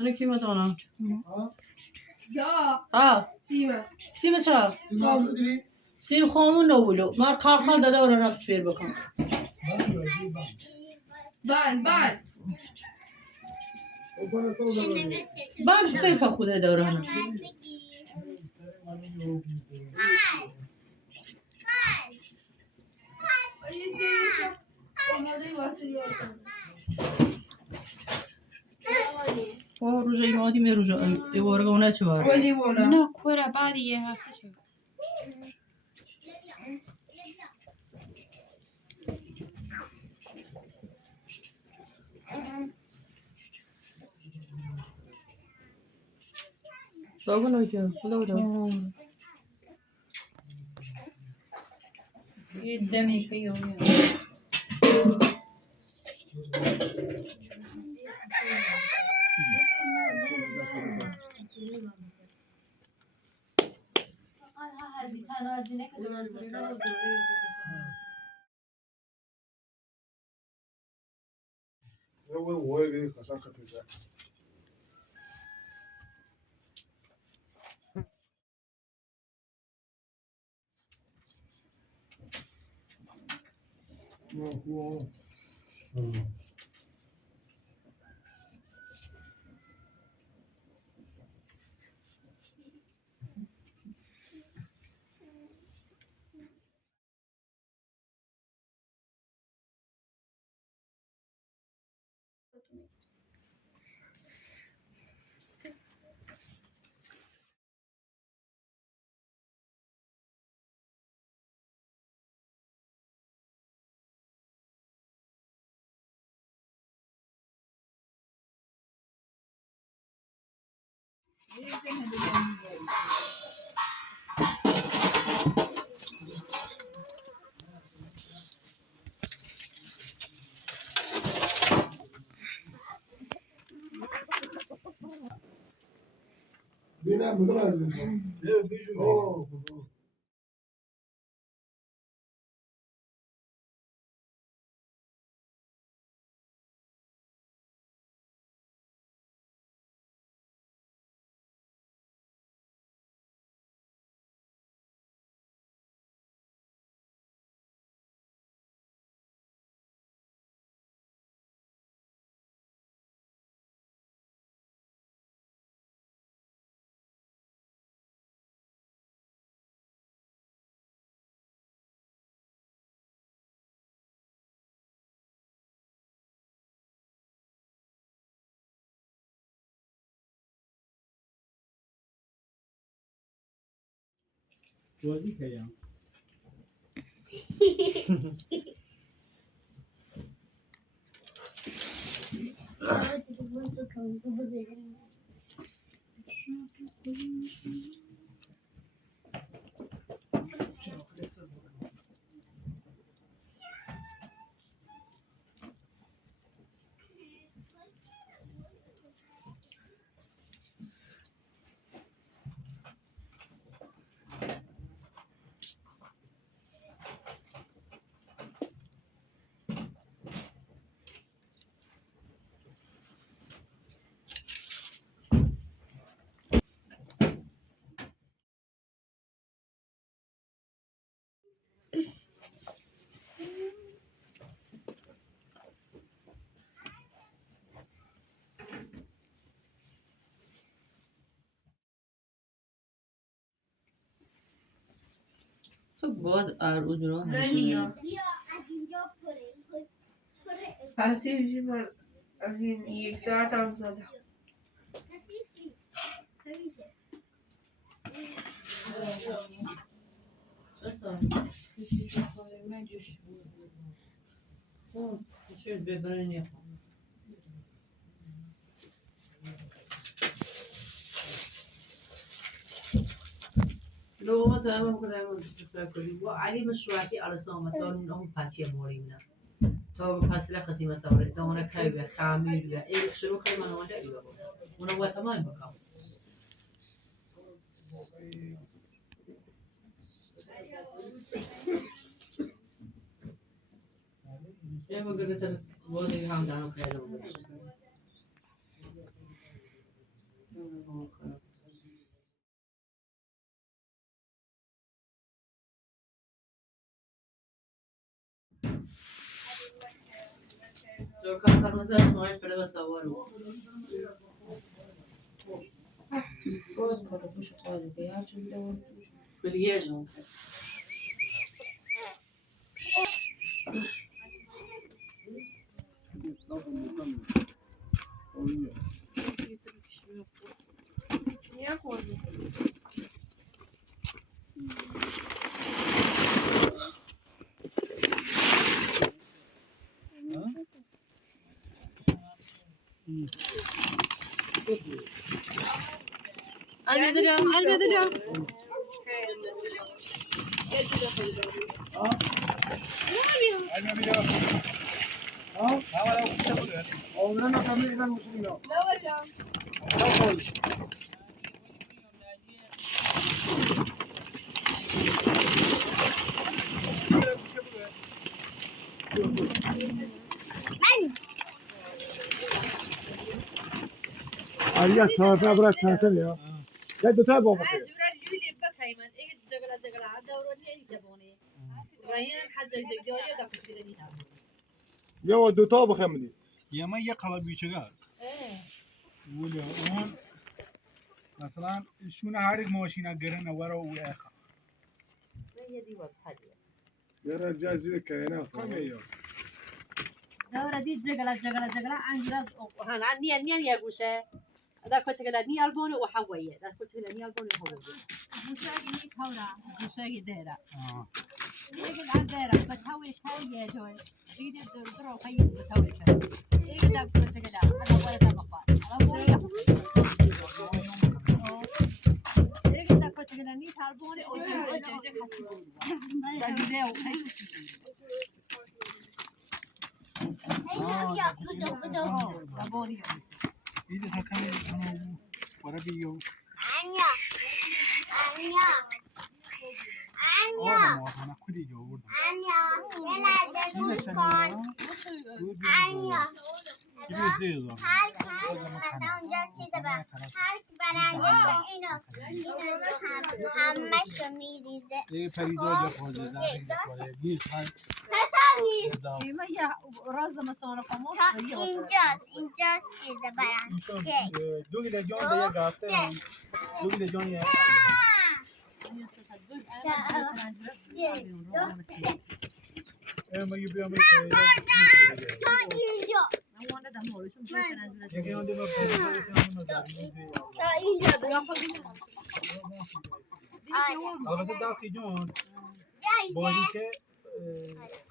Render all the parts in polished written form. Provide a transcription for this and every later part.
أنا كيف متونا؟ سيم چه؟ سيم خامون نبولو. مار خال داده ورا نفت فیر بکن. بال فیر که خوده داره نه. روزه ایمادی می روزه ایوارگونه چه باره؟ نه کوره بعد یه هفته چه؟ بابا نوکه خدا یه دمی که یومی بازی کردم. تو باید اجرا نمیاد پس میشه من از این 1 ساعت هم زدم Şöyle biberini yapalım. لو ما تمام كلام تفكري وعلي مشروعك على صوم تون هم باتشي مورينا تو بس لا خسي مستوري تو انا كايبه خامير يا ايه شروع خير ما ولا ايوه وانا هو تمام بقى يا ما قلت وضعي هم دانو خير لو كان كرمزة اسمعي كده بصوره بود كده مش قاعد يا جماعه بالياجو Niye koydun? Halledeceğim, halledeceğim. Aliya tarafa bırak kanka ya. Ya da tabi olmak. جورا اليولي بكاي من ايه جغلا عدا وروني يجبوني ريان حزق جوري ودا كسيدني Ya o da tabi خمني. يا ما يقلا بيشجع ولا هون مثلا شو نهارك ماشينا قرنا ورا وياخا هي دي وضحيه Ya rajaz bir kayna kama ya. دورة دي جغلا انجلاز هان نيان يا غوشه هذا كنت قال ني البوني وحويه هذا كنت قال ني البوني وحويه غوشه ني كورا غوشه ديرا يجي على ديرا بتهوي شويه جوي يجي الدكتور وخيي بتهوي يجي ده كنت قال هذا ولا ده مقال هذا مو يجي ده كنت قال ني البوني او جوي ده فيديو إذا سكان أنا ورا بيو أنا ما أنا كذي جو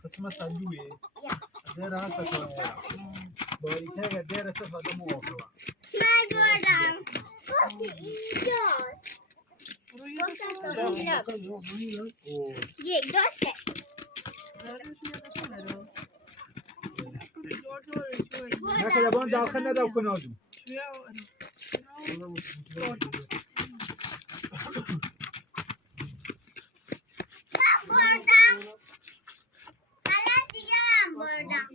قسمة سلوية دير هذا كذا باریکه اگر دیر تو خدا موافقه. من بردم. یک دو سه. نه که دبان داخل نداو کنه آجو. من بردم. حالا دیگه من بردم.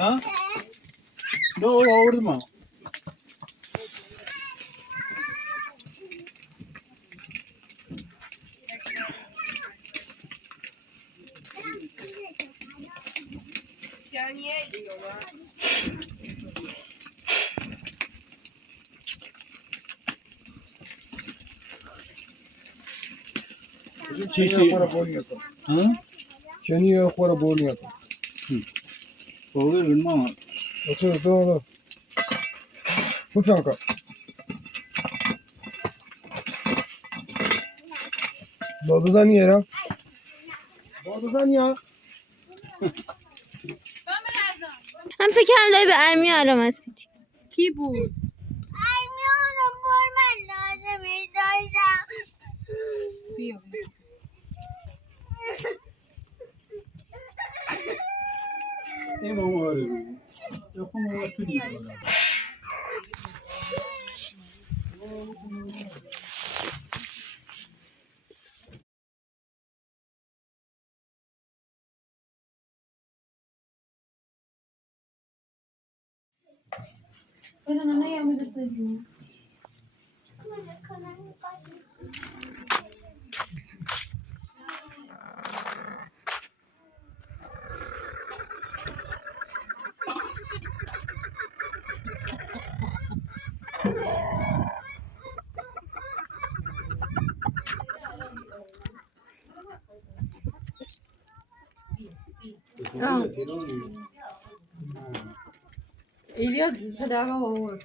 ها؟ دو آوردم ها. چی خوره بونیتو ها چنی خوره بونیتو بوگل ما اصلا تو بفهم بابزانی را بابزانی ها من فکر کردم داری به ارمی آرام است میدی. کی بود؟ ارمی آرام بار من لازمه دایدم. بیا این موارد یا خود موارد تو دیگه ایلیا پدر بابا آورد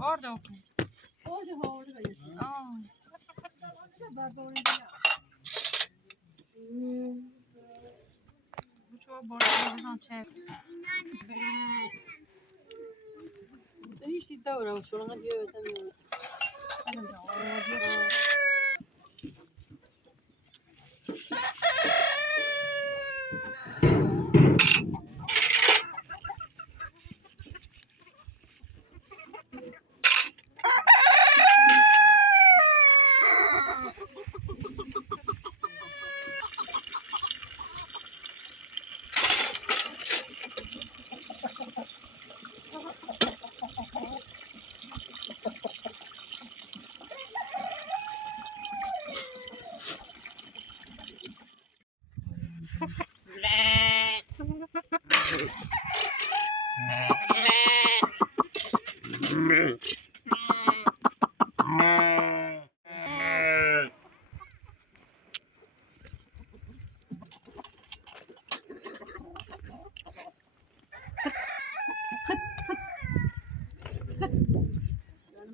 Orada oku. Bu çok borçlulardan çek. هیچ دوره و شلون دیگه بتونیم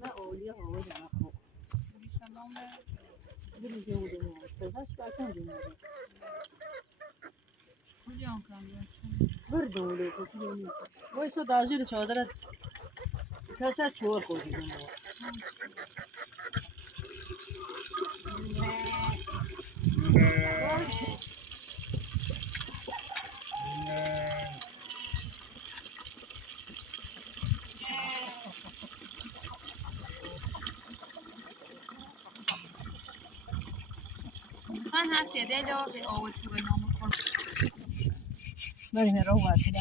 من اولیا هوا جمع Kuzyan kalıyor. بردون وایسا داجر چادرت کشا چور خوردی Sen هست یه دل به آوت رو به نام خود. من رو واسه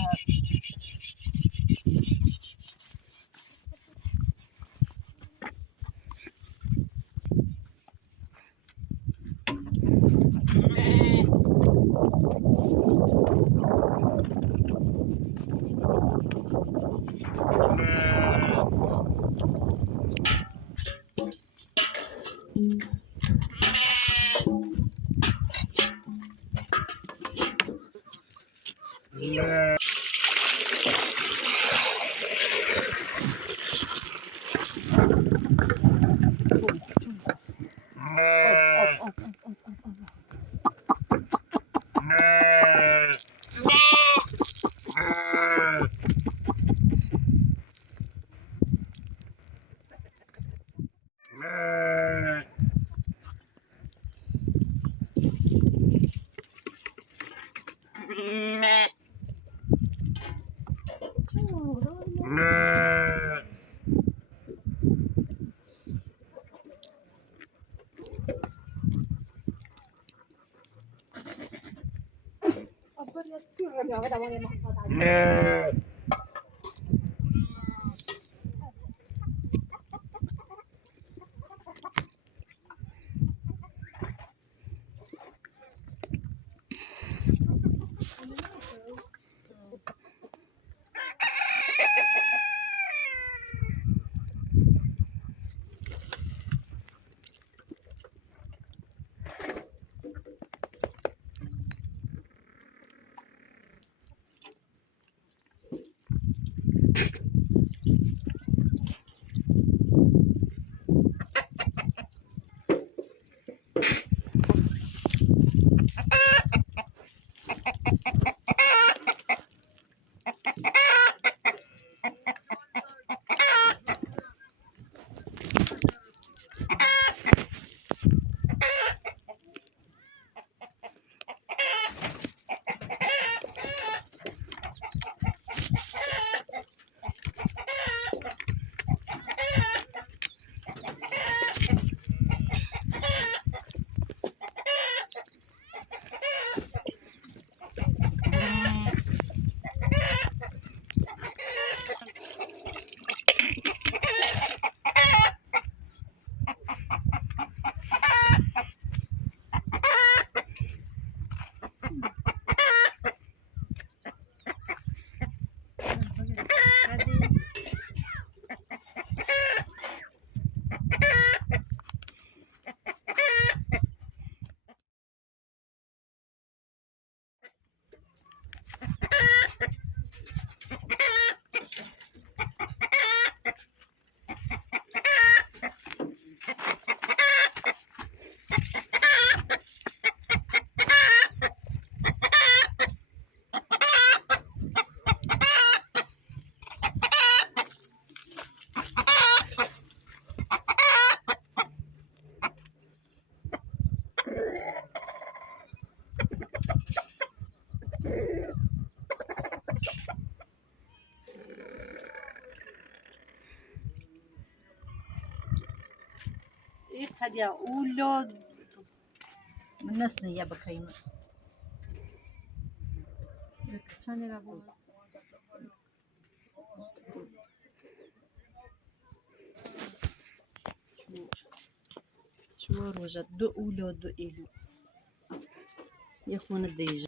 قد يقولوا من ناس نيا بخيمة كان يلعبوا شو روجا دو أولو دو إلو يكون الديجا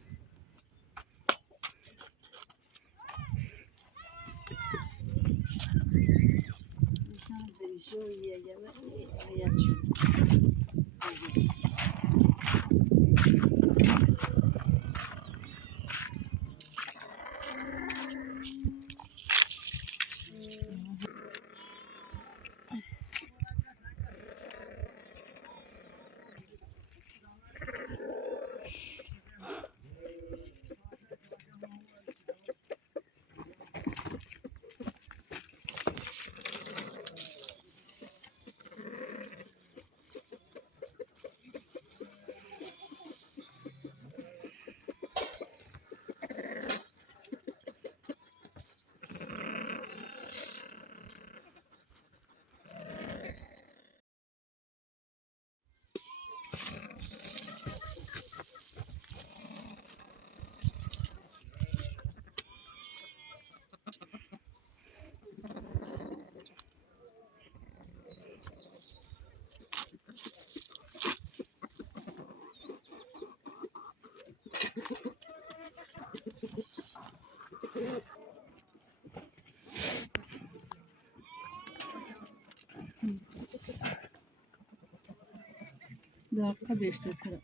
ده قبل يشتغل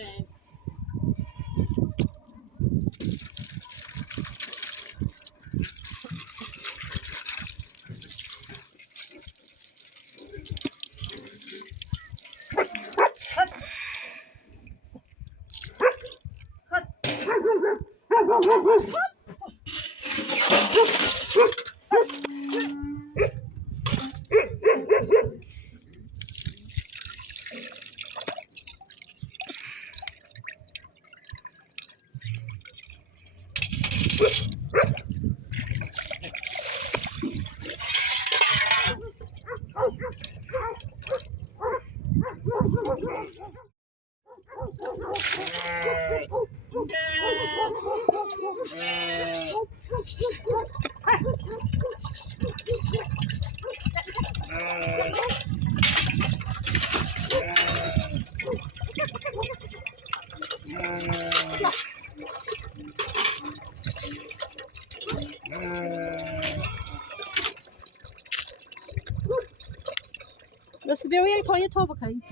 نه بس بیا یه پای تا بکنی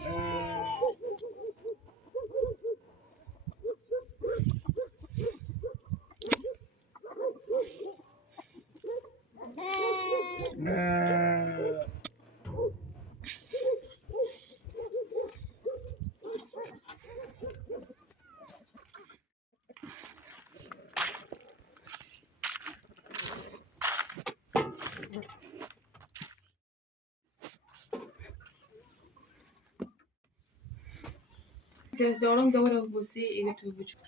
دارم دوباره بوسی ایگه تو بچو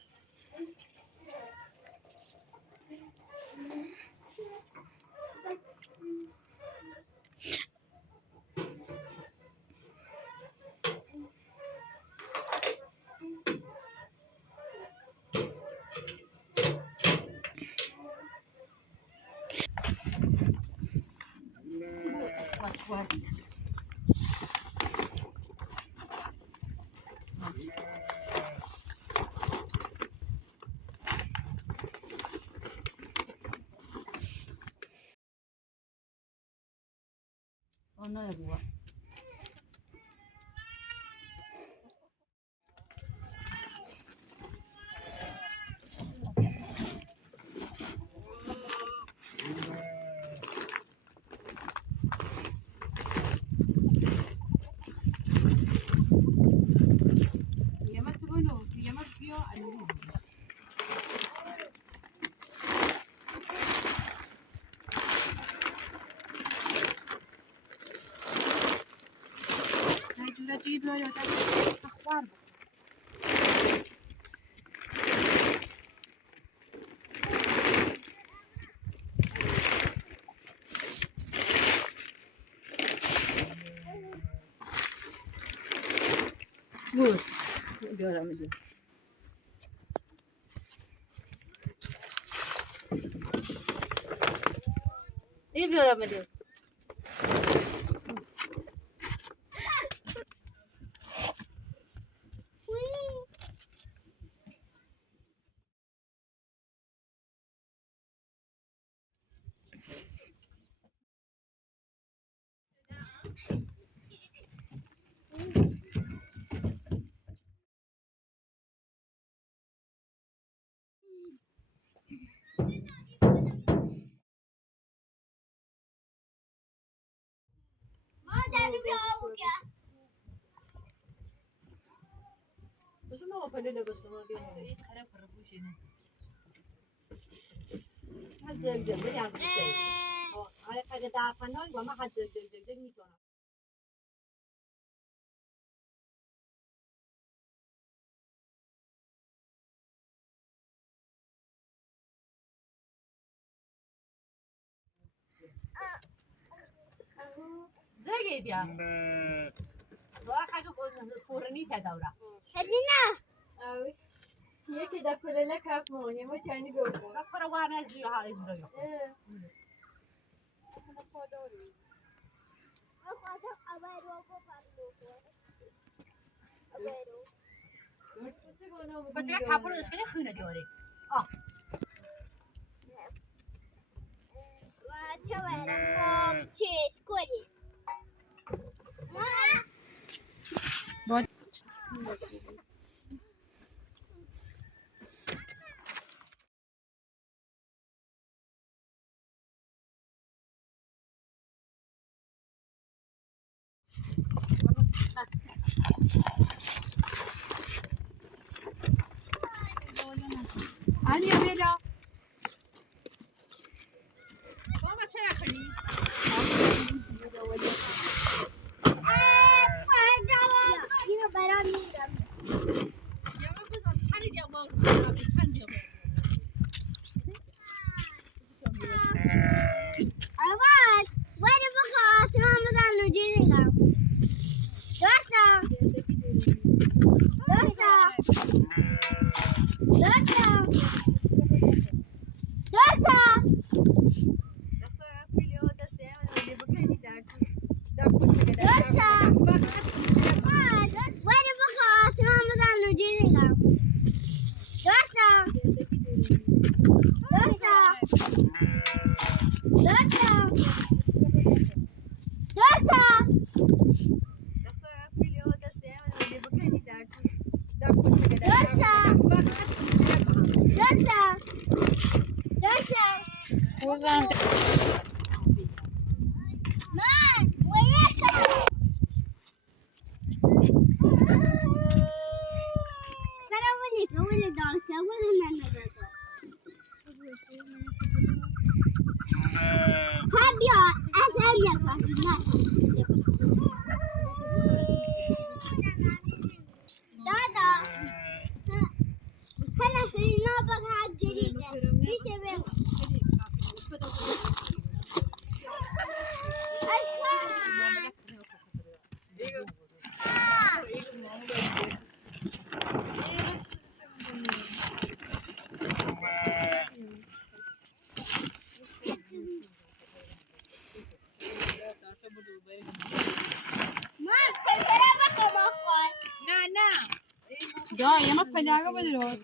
آنها بوا یمت بونو یمت بیا جورا جیب را یادم اخبار بوس بیارم میدون این بیارم میدون بسو ما پله لباس ما بیارم این خراب خرابوشی نه حد جل میگم چی اگه در فنای با ما حد جل میکنم زگی بیا تو اگه فورنی تداورا اوي یکی در کلله کف مونی ما کنی بگو رفرا وانا ازیو ها ازیو بچه که کپور داشته خونه دیاره آه چیز کنی علی بیا بابا چه کنی اینو برام میگم یا من بزن چند دیگه ما چند دیگه آواز ولی بخواه آسمان بزن رو جیرگم درستم درستم درستم درستم درستم ولی بخواه آسمان بزن رو جیرگم درستم درستم درستم درستم درستم درستم بازم من وياك ترى وليك ولي دارك ولا من هبيا أسألك دادا هلا في نابك هالجريدة في تبغى دای ما پلاگا بده رو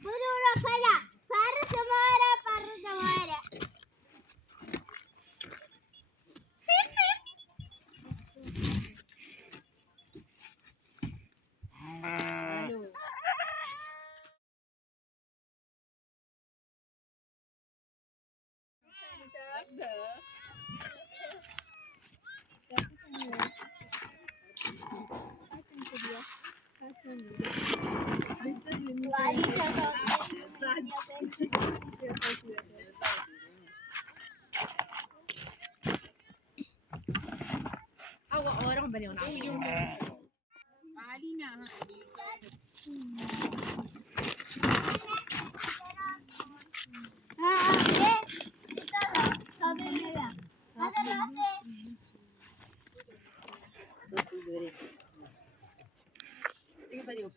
بدورة فلا فارس مارا فارس مارا او آرام بنی اون علی نه دیگه بری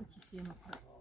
Aqui, filha.